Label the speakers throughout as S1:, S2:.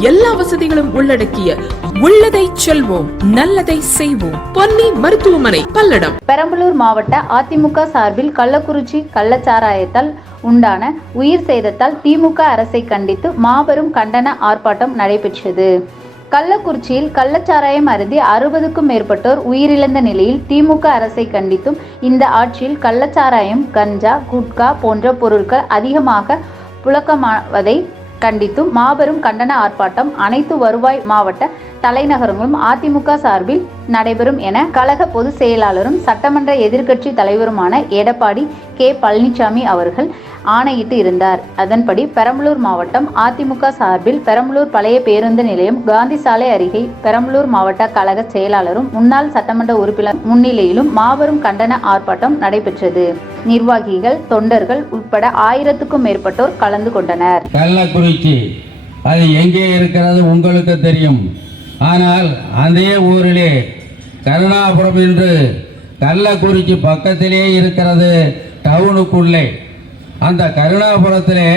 S1: எல்லா வசதிகளும் உள்ளடக்கிய உள்ளதை செல்வோம் நல்லதை செய்வோம். பொன்னி மருத்துவமனை பல்லடம்.
S2: பெரம்பலூர் மாவட்ட அதிமுக சார்பில் கள்ளக்குறிச்சி கள்ளச்சாராயத்தால் உண்டான உயிர் சேதத்தால் திமுக அரசை கண்டித்து மாபெரும் கண்டன ஆர்ப்பாட்டம் நடைபெற்றது. கள்ளக்குறிச்சியில் கள்ளச்சாராயம் அருந்தி அறுபதுக்கும் மேற்பட்டோர் உயிரிழந்த நிலையில் திமுக அரசை கண்டித்தும் இந்த ஆட்சியில் கள்ளச்சாராயம் கஞ்சா குட்கா போன்ற பொருட்கள் அதிகமாக புழக்கமாவதை கண்டித்தும் மாபெரும் கண்டன ஆர்ப்பாட்டம் அனைத்து வருவாய் மாவட்ட தலைநகரங்களும் அதிமுக சார்பில் நடைபெறும் என கழக பொதுச் செயலாளரும் சட்டமன்ற எதிர்க்கட்சி தலைவருமான எடப்பாடி கே. பழனிசாமி அவர்கள் ஆணையிட்டு இருந்தார். அதன்படி பெரம்பலூர் மாவட்டம் அதிமுக சார்பில் பெரம்பலூர் பழைய பேருந்து நிலையம் காந்தி சாலை அருகே பெரம்பலூர் மாவட்ட கழக செயலாளரும் முன்னாள் சட்டமன்ற உறுப்பினர் முன்னிலையிலும் மாபெரும் கண்டன ஆர்ப்பாட்டம் நடைபெற்றது. நிர்வாகிகள் தொண்டர்கள் உட்பட ஆயிரத்துக்கும் மேற்பட்டோர் கலந்து கொண்டனர்.
S3: கள்ளக்குறிச்சி. அது எங்கே இருக்கிறது உங்களுக்கு தெரியும். ஆனால் அதே ஊரிலே கருணாபுரம் என்று கள்ளக்குறிச்சி பக்கத்திலே இருக்கிறது டவுனுக்குள்ளே. அந்த கருணாபுரத்திலே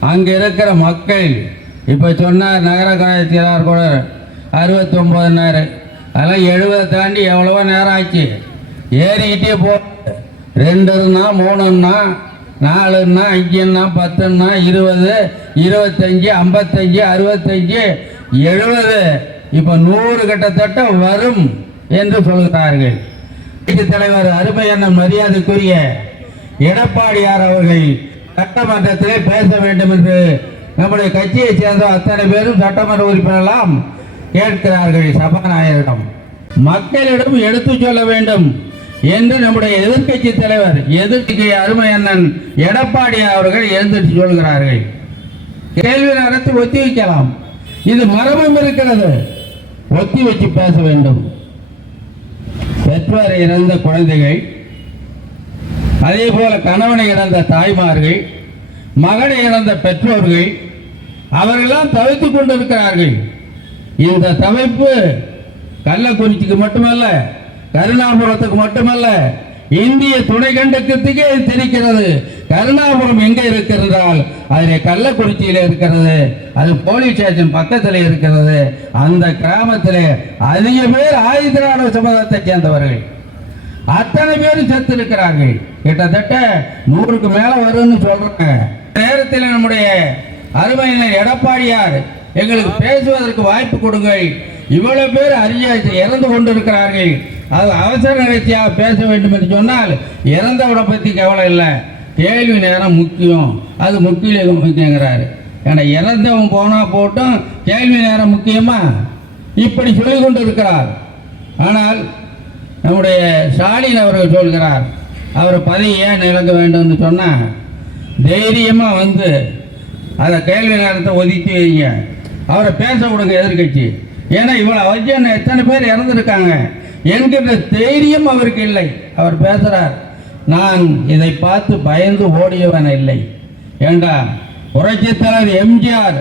S3: அங்கே இருக்கிற மக்கள் இப்போ சொன்னார் நகர காயத்தினார் கூட அறுபத்தொம்பதுனார். அதெல்லாம் எழுபதை தாண்டி எவ்வளவோ நேரம் ஆச்சு. ஏறிக்கிட்டே போ ரெண்டுன்னா மூணுன்னா நாலுன்னா அஞ்சுன்னா பத்துன்னா இருபது இருபத்தஞ்சி ஐம்பத்தஞ்சு அறுபத்தஞ்சு எழுபது. இப்போ நூறு கிட்டத்தட்ட வரும் என்று சொல்கிறார்கள் கட்சித் தலைவர் அருமையண்ணன் மரியாதைக்குரிய எடப்பாடியார் அவர்கள் சட்டமன்றத்திலே பேச வேண்டும் என்று நம்முடைய கட்சியைச் சேர்ந்த அத்தனை பேரும் சட்டமன்ற உறுப்பினரெல்லாம் கேட்கிறார்கள் சபாநாயகரிடம். மக்களிடம் எடுத்து சொல்ல வேண்டும் என்று நம்முடைய எதிர்க்கட்சி தலைவர் எதிர்கட்சி அருமை அண்ணன் எடப்பாடி அவர்கள் எழுந்திட்டு சொல்கிறார்கள். கேள்வி நடத்தி ஒத்தி வைக்கலாம் இது மரபும் இருக்கிறது. ஒத்தி வச்சு பேச வேண்டும். பெற்றோரை இழந்த குழந்தைகள் அதே போல கணவனை இழந்த தாய்மார்கள் மகனை இழந்த பெற்றோர்கள் அவர்களெல்லாம் தவித்து கொண்டிருக்கிறார்கள். இந்த தவிப்பு கள்ளக்குறிச்சிக்கு மட்டுமல்ல கருணாபுரத்துக்கு மட்டுமல்ல இந்திய துணை கண்டத்துக்கே தெரிக்கிறது கருணாபுரம் எங்கே இருக்கிறதால் அதில் கள்ளக்குறிச்சியில் இருக்கிறது அது போலீஸ் ஸ்டேஷன் பக்கத்தில் இருக்கிறது அந்த கிராமத்தில் அதிக பேர் ஆயுதிராட சமூகத்தை சேர்ந்தவர்கள். அத்தனை பேரும் செத்து இருக்கிறார்கள் கிட்டத்தட்ட நூறுக்கு மேல வரும்னு சொல்றாங்க. நேரத்தில் நம்முடைய அருமையினர் எடப்பாடியார் எங்களுக்கு பேசுவதற்கு வாய்ப்பு கொடுங்கள். இவ்வளவு பேர் அரிய இறந்து கொண்டிருக்கிறார்கள். அது அவசர நிகழ்ச்சியாக பேச வேண்டும் என்று சொன்னால் இறந்தவனை பற்றி கவலை இல்லை. கேள்வி நேரம் முக்கியம். அது முக்கியம் முக்கியங்கிறாரு ஏன்னா இறந்தவன் போனால் போட்டும் கேள்வி நேரம் முக்கியமா? இப்படி சொல்லிக் கொண்டு இருக்கிறார் ஆனால் நம்முடைய ஸ்டாலின் அவர்கள் சொல்கிறார் அவர் பதவி ஏன் இழக்க வேண்டும்னு சொன்னால் தைரியமாக வந்து அதை கேள்வி நேரத்தை ஒதுக்கி வைங்க. அவரை பேச விடுங்க எதிர்க்கட்சி. ஏன்னா இவ்வளோ அவசியம் எத்தனை பேர் இறந்துருக்காங்க. என்கின்ற தைரியம் அவருக்கு இல்லை. அவர் பேசுகிறார் நான் இதை பார்த்து பயந்து ஓடியவன் இல்லை. ஏண்டா? புரட்சித் தலைவர் எம்ஜிஆர்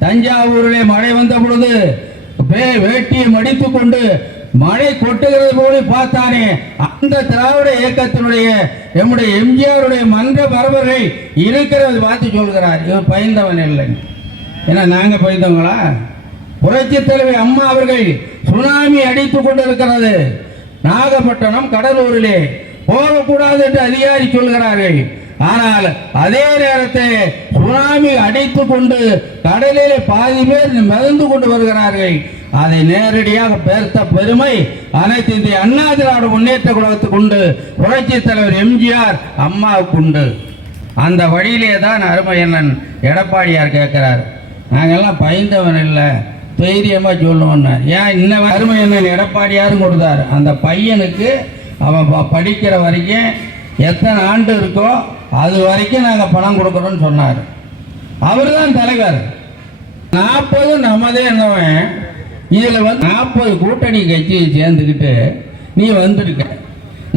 S3: தஞ்சாவூரிலே மழை வந்த பொழுது வேட்டியை மடித்து கொண்டு மழை கொட்டுகிறது போல பார்த்தானே. அந்த திராவிட இயக்கத்தினுடைய நம்முடைய எம்ஜிஆருடைய மன்ற பரவர்கள் இருக்கிறது பார்த்து சொல்கிறார். இவர் பயந்தவன் இல்லை. ஏன்னா நாங்கள் பயந்தவங்களா? புரட்சி தலைவி அம்மா அவர்கள் சுனாமி அடித்து கொண்டிருக்கிறது. நாகப்பட்டினம் கடலூரிலே. போகக்கூடாது என்று அதிகாரி சொல்கிறார்கள். ஆனால் அதே நேரத்தில் சுனாமி அடைத்து கொண்டு கடலிலே பாதி பேர் மிதந்து கொண்டு வருகிறார்கள். அதை நேரடியாக பெருத்த பெருமை அனைத்து இந்திய அண்ணா திராவிட முன்னேற்ற கழகத்துக்கு உண்டு. புரட்சி தலைவர் எம்ஜிஆர் அம்மாவுக்கு உண்டு. அந்த வழியிலே தான் அருமையண்ணன் எடப்பாடியார் கேட்கிறார். நாங்கள்லாம் பயந்தவன் இல்லை. தைரியமாக சொல்லுவோன்னு ஏன் இன்ன அருமையண்ணன் எடப்பாடியாரும் கொடுத்தார். அந்த பையனுக்கு அவன் படிக்கிற வரைக்கும் எத்தனை ஆண்டு இருக்கோ அது வரைக்கும் நாங்கள் பணம் கொடுக்குறோன்னு சொன்னார். அவர் தான் தலைவர். நாற்பது நமதே என்னவன் இதில் வந்து நாற்பது கூட்டணி கட்சியை சேர்ந்துக்கிட்டு நீ வந்திருக்க.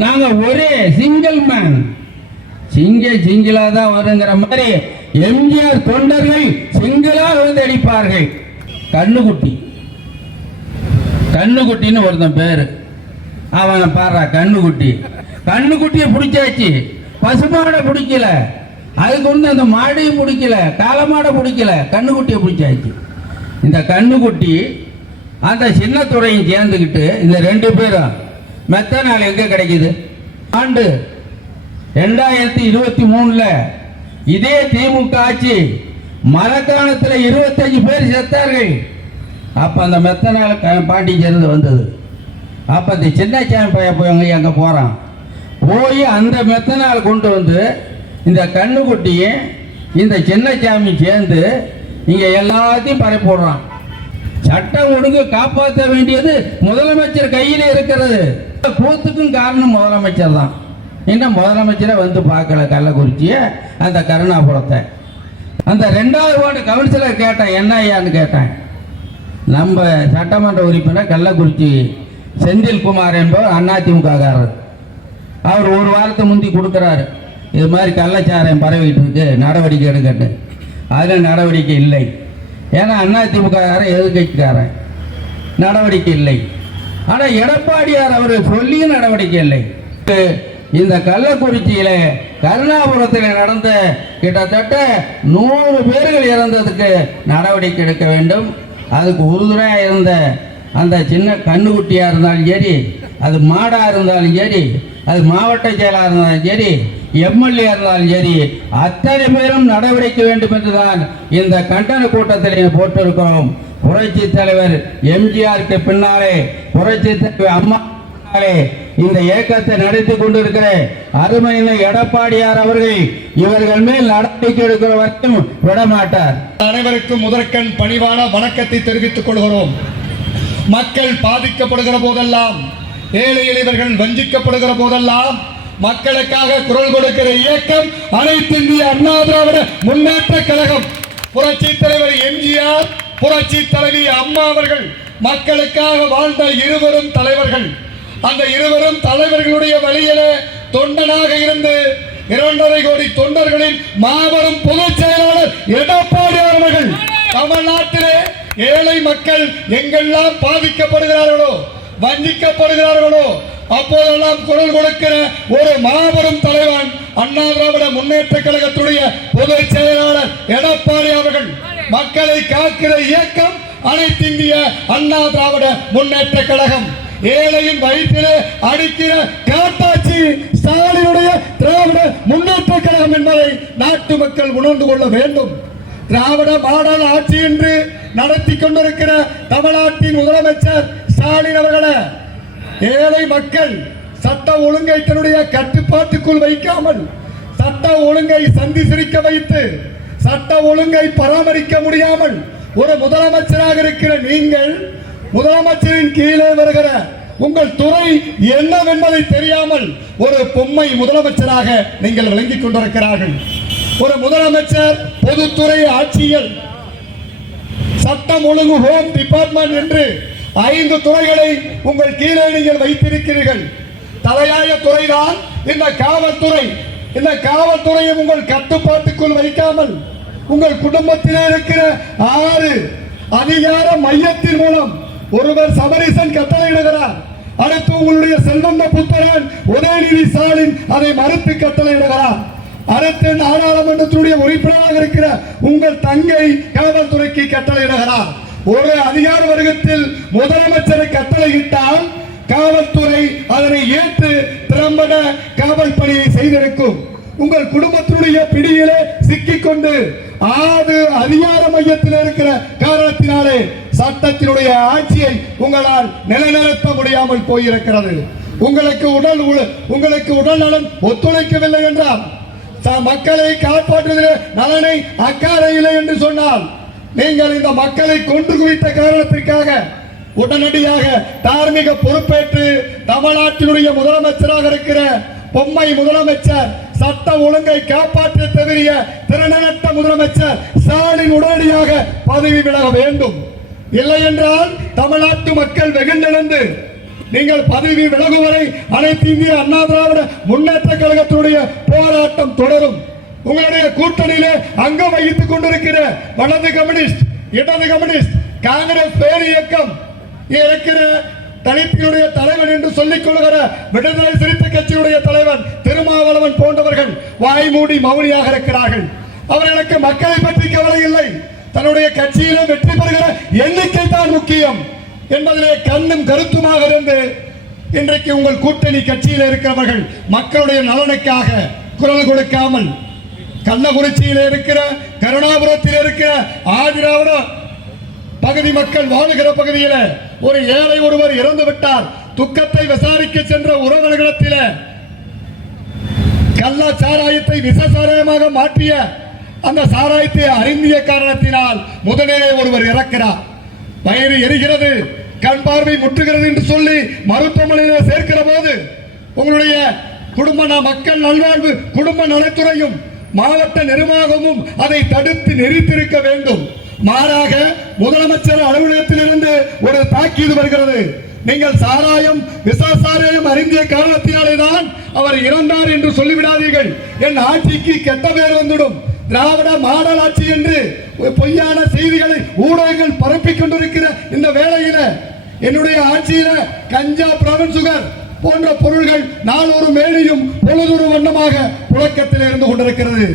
S3: நாங்கள் ஒரே சிங்கிள் மேன் சிங்க சிங்கிளாக தான் வருங்கிற மாதிரி எம்ஜிஆர் தொண்டர்கள் சிங்கிளாக வந்து அடிப்பார்கள் கண்ணுக்குட்டி. கண்ணுக்குட்டின்னு ஒருத்தன் பேரு. அவன் பாடுறா கண்ணுக்குட்டி. கண்ணுக்குட்டியை பிடிச்சாச்சு. பசுமாடை பிடிக்கல. அதுக்கு வந்து அந்த மாடையும் பிடிக்கல காலமாடை பிடிக்கல கண்ணுக்குட்டியை பிடிச்சாச்சு. இந்த கண்ணுக்குட்டி அந்த சின்னத்துறையும் சேர்ந்துக்கிட்டு இந்த ரெண்டு பேரும் மெத்த நாள் எங்கே கிடைக்குது? ஆண்டு ரெண்டாயிரத்தி இருபத்தி மூணில் இதே திமுக ஆட்சி மரக்காணத்தில் இருபத்தஞ்சு பேர் செத்தார்கள். அப்போ அந்த மெத்தனால் க- சேர்ந்து வந்தது. அப்போ இந்த சின்ன பையன் போய் அங்கே அங்கே போகிறான் போய் அந்த மெத்தனால் கொண்டு வந்து இந்த கண்ணுக்குட்டியும் இந்த சின்ன சாமி சேர்ந்து இங்கே எல்லாத்தையும் பரப்பி போடுறான். சட்டம் ஒழுங்கு காப்பாற்ற வேண்டியது முதலமைச்சர் கையில் இருக்கிறது. கூத்துக்கும் காரணம் முதலமைச்சர் தான். இன்னும் முதலமைச்சரை வந்து பார்க்கல கள்ளக்குறிச்சியை அந்த கருணாபுரத்தை. அந்த ரெண்டாவது வார்டு கவுன்சிலர் கேட்டேன் என்ன ஐயான்னு கேட்டேன். நம்ம சட்டமன்ற உறுப்பினர் கள்ளக்குறிச்சி செந்தில்குமார் என்பவர் அதிமுககாரர் அவர் ஒரு வாரத்தை முந்தி கொடுக்குறாரு. இது மாதிரி கள்ளச்சாரம் பரவிட்டு இருக்கு நடவடிக்கை எடுக்கட்டு அதில் நடவடிக்கை இல்லை. ஏன்னா அதிமுககாரன் எதிர்கட்சிக்காரன் நடவடிக்கை இல்லை. ஆனால் எடப்பாடியார் அவர் சொல்லியும் நடவடிக்கை இல்லை. இந்த கள்ளக்குறிச்சியில் கருணாபுரத்தில் நடந்த கிட்டத்தட்ட நூறு பேர்கள் இறந்ததுக்கு நடவடிக்கை எடுக்க வேண்டும். அதுக்கு உறுதுணையாக இருந்த அந்த சின்ன கண்ணுக்குட்டியாக இருந்தாலும் சரி அது மாடாக இருந்தாலும் சரி அது மாவட்ட செயலாக இருந்தாலும் சரி எம்எல்ஏ இருந்தாலும் சரி அத்தனை பேரும் நடவடிக்கை வேண்டும் என்றுதான் இந்த கண்டன கூட்டத்தில் போட்டிருக்கிறோம். புரட்சி தலைவர் எம்ஜிஆருக்கு பின்னாலே புரட்சி தலைவர் அம்மா இந்த இயக்கத்தை நடத்தி கொண்டிருக்கிற அருமையின எடப்பாடியார் அவர்கள் இவர்கள் மேல் நடவடிக்கை எடுக்கிற வரைக்கும் விடமாட்டார்.
S4: அனைவருக்கும் முதற்கண் பணிவான வணக்கத்தை தெரிவித்துக் கொள்கிறோம். மக்கள் பாதிக்கப்படுகிற போதெல்லாம் ஏழை எளியவர்கள் வஞ்சிக்கப்படுகிற போதெல்லாம் மக்களுக்காக குரல் கொடுக்கிற இயக்கம் அனைத்து இந்திய அண்ணா திராவிட முன்னேற்ற கழகம். புரட்சி தலைவர் எம்ஜிஆர் புரட்சி தலைவி அம்மா அவர்கள் மக்களுக்காக வாழ்ந்த இருவரும் தலைவர்கள். அந்த இருவரும் தலைவர்களுடைய வழியிலே தொண்டனாக இருந்து இரண்டரை கோடி தொண்டர்களின் மாபெரும் பொதுச் செயலாளர் எடப்பாடி அவர்கள். தமிழ்நாட்டிலே ஏழை மக்கள் எங்கெல்லாம் பாதிக்கப்படுகிறார்களோ வஞ்சிக்கப்படுகிறார்களோ அப்போதெல்லாம் குரல் கொடுக்கிற ஒரு மாபெரும் தலைவன் அண்ணா திராவிட முன்னேற்ற கழகத்துடைய பொதுச் செயலாளர் எடப்பாடி அவர்கள். மக்களை காக்கிற இயக்கம் அனைத்து இந்திய அண்ணா திராவிட முன்னேற்ற கழகம். ஏழையின் வயிற்றிலே அடிக்கிற காட்டாட்சி ஸ்டாலினுடைய திராவிட முன்னேற்ற கழகம் என்பதை நாட்டு மக்கள் உணர்ந்து கொள்ள வேண்டும். திராவிட மாடல் ஆட்சி என்று நடத்தி கொண்டிருக்கிற தமிழ்நாட்டின் முதலமைச்சர் ஸ்டாலின் அவர்களே ஏழை மக்கள் சட்ட ஒழுங்கை தன்னுடைய கட்டுப்பாட்டுக்குள் வைக்காமல் சட்ட ஒழுங்கை சந்தி சிரிக்க வைத்து சட்ட ஒழுங்கை பராமரிக்க முடியாமல் ஒரு முதலமைச்சராக இருக்கிற நீங்கள் முதலமைச்சரின் கீழே வருகிற உங்கள் துறை என்னவென்பதை தெரியாமல் ஒரு பொம்மை முதலமைச்சராக நீங்கள் விளங்கிக் கொண்டிருக்கிறார்கள். ஒரு முதலமைச்சர் பொதுத்துறை ஆட்சியில் சட்டம் ஒழுங்கு ஹோம் டிபார்ட்மெண்ட் என்று ஐந்து துறைகளை உங்கள் கீழே நீங்கள் வைத்திருக்கிறீர்கள். தலையாய துறைதான் இந்த காவல்துறை. இந்த காவல்துறையை உங்கள் கட்டுப்பாட்டுக்குள் வைக்காமல் உங்கள் குடும்பத்திலே இருக்கிற ஆறு அதிகார மையத்தின் மூலம் ஒருவர் சபரீசன் கட்டளையிடுகிறார். அடுத்து உங்களுடைய செல்வந்த புத்தரன் உதயநிதி ஸ்டாலின் அதை மறுத்து கட்டளையிடுகிறார். அடுத்து நாடாளுமன்றத்துடைய உறுப்பினராக இருக்கிற உங்கள் தங்கை காவல்துறைக்கு கட்டளையிடுகிறார். ஒரு அதிகார வர்க்கத்தில் முதலமைச்சரை கட்டளையிட்டால் காவல்துறை அதனை ஏற்று திறம்பட காவல் பணியை செய்திருக்கும். உங்கள் குடும்பத்தினுடைய பிடியிலே சிக்கிக்கொண்டு ஆறு அதிகார மையத்தில் இருக்கிற காரணத்தினாலே சட்டத்தினுடைய ஆட்சியை உங்களால் நிலைநிறுத்த முடியாமல் போயிருக்கிறது. உங்களுக்கு உடல் உங்களுக்கு உடல் நலம் ஒத்துழைக்கவில்லை என்றால் மக்களை காப்பாற்றுவதில் நலனை அக்காறை இல்லை என்று சொன்னால் நீங்கள் இந்த மக்களை கொண்டு குவித்த காரணத்திற்காக உடனடியாக தார்மீக பொறுப்பேற்று தமிழ்நாட்டினுடைய முதலமைச்சராக இருக்கிற பொம்மை முதலமைச்சர் சட்ட ஒழுங்கை காப்பாற்ற தவிரிய திறனற்ற முதலமைச்சர் ஸ்டாலின் உடனடியாக பதவி விலக வேண்டும். இல்லை என்றால் தமிழ்நாட்டு மக்கள் வெகுண்டிழந்து நீங்கள் பதவி விலகும் வரை அனைத்து இந்திய அண்ணா திராவிட முன்னேற்ற கழகத்தினுடைய போராட்டம் தொடரும். உங்களுடைய கூட்டணியிலே அங்கம் வகித்துக் கொண்டிருக்கிற வலது கம்யூனிஸ்ட் இடது கம்யூனிஸ்ட் காங்கிரஸ் பேர் இயக்கம் இருக்கிற தலித்தினுடைய தலைவன் என்று சொல்லிக் கொள்கிற விடுதலை சிறுத்தை கட்சியுடைய தலைவன் திருமாவளவன் போன்றவர்கள் வாய்மூடி மௌனியாக இருக்கிறார்கள். அவர்களுக்கு மக்களை பற்றி கவலை இல்லை. தன்னுடைய கட்சியிலும் வெற்றி பெறுகிற எண்ணிக்கை தான் முக்கியம். என்பதிலே கண்ணும் கருத்துமாக இருந்து இன்றைக்கு உங்கள் கூட்டணி கட்சியில் இருக்கிறவர்கள் மக்களுடைய நலனுக்காக குரல் கொடுக்காமல் கள்ளக்குறிச்சியில் இருக்கிற கருணாபுரத்தில் இருக்கிற ஆதிராவிட பகுதி மக்கள் வாழுகிற பகுதியில் ஒரு ஏழை ஒருவர் இறந்து விட்டார். துக்கத்தை விசாரிக்க சென்ற உறவினர்களிடத்தில் கள்ள சாராயத்தை விஷ சாராயமாக மாற்றிய அந்த சாராயத்தை அறிந்திய காரணத்தினால் முதலிலே ஒருவர் இறக்கிறார். வயிறு எரிகிறது கண் பார்வை முற்றுகிறது என்று சொல்லி மருத்துவமனையில் சேர்க்கிற போது உங்களுடைய குடும்ப மக்கள் நல்வாழ்வு குடும்ப நலத்துறையும் மாவட்ட நிர்வாகமும் அதை தடுத்து நெறித்திருக்க வேண்டும். மாறாக முதலமைச்சர் அலுவலகத்திலிருந்து ஒரு தாக்கீது வருகிறது. நீங்கள் சாராயம் விசா சாராயம் அறிந்திய காரணத்தினாலே தான் அவர் இறந்தார் என்று சொல்லிவிடாதீர்கள். என் ஆட்சிக்கு கெட்ட பேர் வந்துடும். திராவிட மாடல் ஆட்சி என்று பொய்யான செய்திகளை ஊடகங்கள் பரப்பிக் கொண்டிருக்கிற இந்த வேளையில என்னுடைய ஆட்சியில கஞ்சா பிரவன் சுகர் போன்ற பொருள்கள் நாளொரு மேலையும் பொழுதொரு வண்ணமாக புழக்கத்தில் இருந்து கொண்டிருக்கிறது.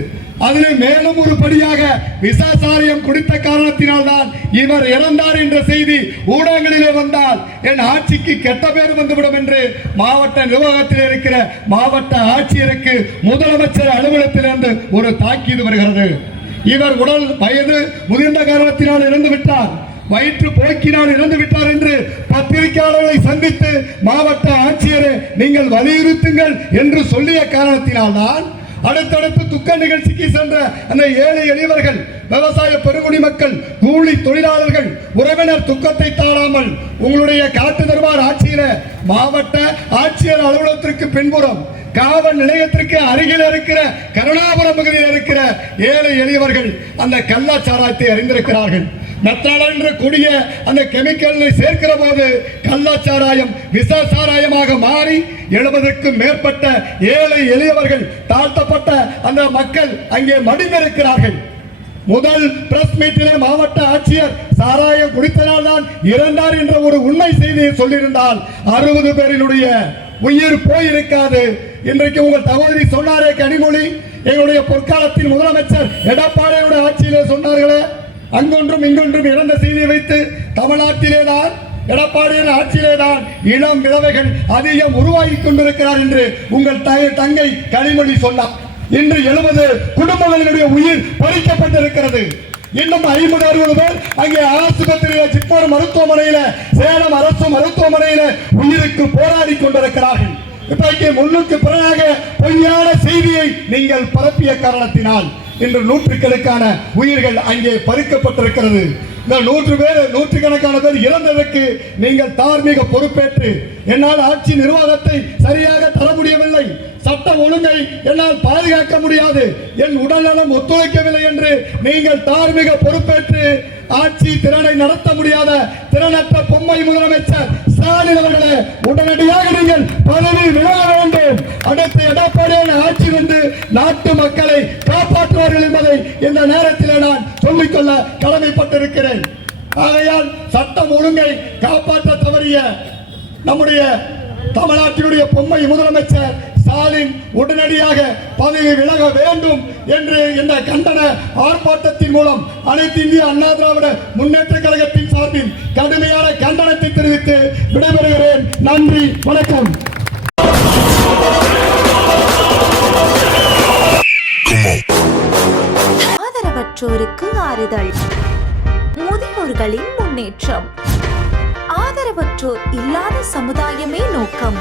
S4: அதில் மேலும் ஒரு படியாக விசாசாரியம் குடித்த காரணத்தினால் தான் இவர் இறந்தார் என்ற செய்தி ஊடகங்களிலே வந்தால் என் ஆட்சிக்கு கெட்ட பேர் வந்துவிடும் என்று மாவட்ட நிர்வாகத்தில் இருக்கிற மாவட்ட ஆட்சியருக்கு முதலமைச்சர் அலுவலகத்திலிருந்து ஒரு தாக்கீது வருகிறது. இவர் உடல் வயது முதிர்ந்த காரணத்தினால் இறந்து விட்டார் வயிற்று போக்கினால் இறந்து விட்டார் என்று பத்திரிகையாளர்களை சந்தித்து மாவட்ட ஆட்சியரை நீங்கள் வலியுறுத்துங்கள் என்று சொல்லிய காரணத்தினால்தான் அடுத்தடுத்து துக்க நிகழ்ச்சிக்கு சென்ற அந்த ஏழை எளியவர்கள் விவசாய பெருங்குடி மக்கள் கூலி தொழிலாளர்கள் உறவினர் துக்கத்தை தாழாமல் உங்களுடைய காட்டு தருவார் ஆட்சியில மாவட்ட ஆட்சியர் அலுவலகத்திற்கு பின்புறம் காவல் நிலையத்திற்கு அருகில் இருக்கிற கருணாபுரம் பகுதியில் இருக்கிற ஏழை எளியவர்கள் அந்த கள்ளச்சாராயத்தை அறிந்திருக்கிறார்கள். மெத்தால் என்ற கொடிய அந்த கெமிக்கலை சேர்க்கிற போது கள்ளச்சாராயம் விஷ சாராயமாக மாறி எழுபதுக்கும் மேற்பட்ட ஏழை எளியவர்கள் தாழ்த்தப்பட்ட அந்த மக்கள் அங்கே மடிந்திருக்கிறார்கள். முதல் பிரஸ் மீட்டிலே மாவட்ட ஆட்சியர் சாராயம் குடித்தனால் தான் இறந்தார் என்ற ஒரு உண்மை செய்தியை சொல்லியிருந்தால் அறுபது பேரினுடைய உயிர் போயிருக்காது. இன்றைக்கு உங்கள் தகவலி சொன்னாரே கனிமொழி. எங்களுடைய பொற்காலத்தின் முதலமைச்சர் எடப்பாடியோட ஆட்சியிலே சொன்னார்களே அங்கொன்றும் இங்கொன்றும் இறந்த செய்தியை வைத்து தமிழ்நாட்டிலே தான் எடப்பாடியின் ஆட்சியிலே தான் இளம் விதவைகள் அதிகம் உருவாகி கொண்டிருக்கிறார் என்று உங்கள் தய தங்கை கனிமொழி சொன்னார். இன்று எழுபது குடும்பங்களினுடைய உயிர் பறிக்கப்பட்டிருக்கிறது. இன்னும் ஐம்பது அறுபது பேர் அங்கே ஆஸ்பத்திரியில ஜிப்மர் மருத்துவமனையில சேலம் அரசு மருத்துவமனையில உயிருக்கு போராடி கொண்டிருக்கிறார்கள். இன்றைக்கு முன்னுக்கு பிறகாக பொய்யான செய்தியை நீங்கள் பரப்பிய காரணத்தினால் இன்று நூற்றுக்கணக்கான உயிர்கள் அங்கே பறிக்கப்பட்டிருக்கிறது. இந்த நூற்று பேர் நூற்றுக்கணக்கான பேர் இறந்ததற்கு நீங்கள் தார்மீக பொறுப்பேற்று என்னால் ஆட்சி நிர்வாகத்தை சரியாக தர முடியவில்லை. சட்ட ஒழுங்கை என்னால் பாதுகாக்க முடியாது. என் உடல்நலம் ஒத்துழைக்கவில்லை என்று நீங்கள் தார்மீக பொறுப்பேற்று ஆட்சி திறனை நடத்த முடியாத திறனற்ற பொம்மை முதலமைச்சர் ஸ்டாலின் அவர்களே உடனடியாக நீங்கள் பதவி விலக வேண்டும். அடுத்து எடப்பாடியான ஆட்சி வந்து நாட்டு மக்களை காப்பாற்றுவார்கள் என்பதை இந்த நேரத்தில் நான் சொல்லிக்கொள்ள கடமைப்பட்டிருக்கிறேன். ஆகையால் சட்டம் ஒழுங்கை காப்பாற்ற தவறிய நம்முடைய தமிழ்நாட்டினுடைய பொம்மை முதலமைச்சர் ஸ்டாலின் உடனடியாக பதவி விலக வேண்டும் என்று இந்த கண்டன ஆர்ப்பாட்டத்தின் மூலம் அனைத்து இந்திய அண்ணா திராவிட முன்னேற்ற கழகத்தின் சார்பில் கடுமையான கண்டனத்தை தெரிவித்து விடைபெறுகிறேன். நன்றி வணக்கம்.
S5: ஆதரவற்றோருக்கு ஆறுதல். முதியோர்களின் முன்னேற்றம். ஆதரவற்றோர் இல்லாத சமுதாயமே நோக்கம்.